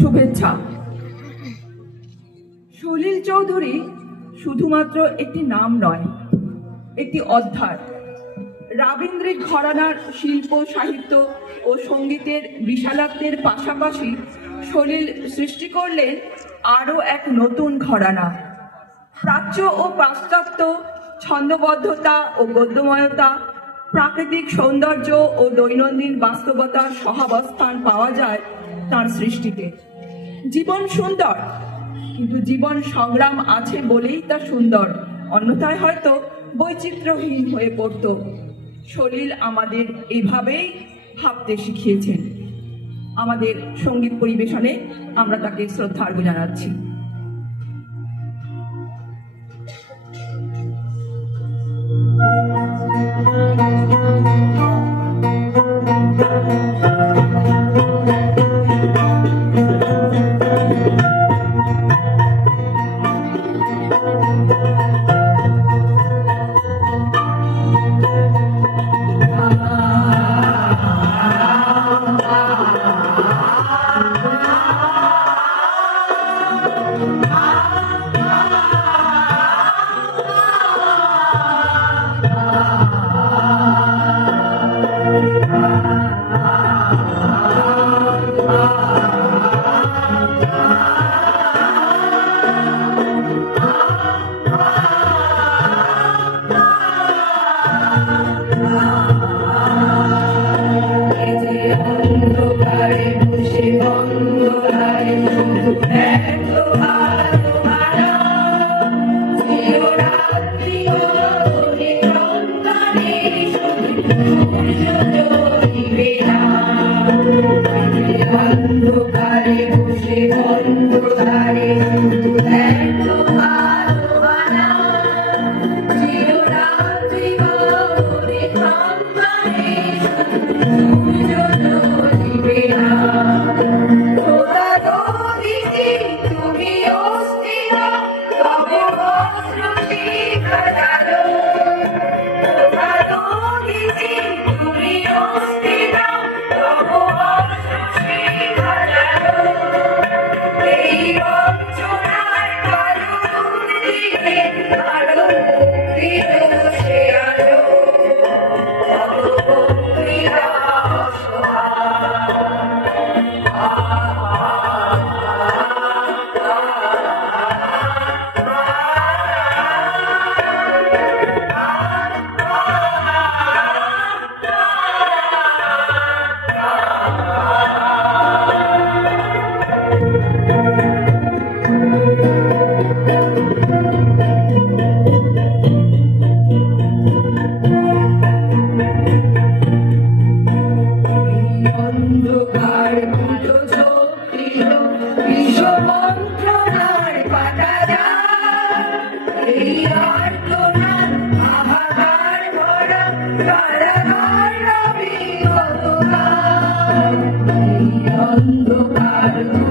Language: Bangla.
শুভেচ্ছা। সলিল চৌধুরী শুধুমাত্র একটি নাম নয়, একটি অধ্যায়। রাবীন্দ্রিক ঘরানার শিল্প, সাহিত্য ও সঙ্গীতের বিশালাত্বের পাশাপাশি সলিল সৃষ্টি করলেন আরও এক নতুন ঘরানা। প্রাচ্য ও পাশ্চাত্য ছন্দবদ্ধতা ও গদ্যময়তা, প্রাকৃতিক সৌন্দর্য ও দৈনন্দিন বাস্তবতার সহাবস্থান পাওয়া যায় তাঁর সৃষ্টিতে। জীবন সুন্দর, কিন্তু জীবন সংগ্রাম আছে বলেই তা সুন্দর, অন্যথায় হয়তো বৈচিত্র্যহীন হয়ে পড়ত। সলিল আমাদের এভাবেই ভাবতে শিখিয়েছেন। আমাদের সঙ্গীত পরিবেশনে আমরা তাকে শ্রদ্ধার্ঘ জানাচ্ছি। অন্ধকার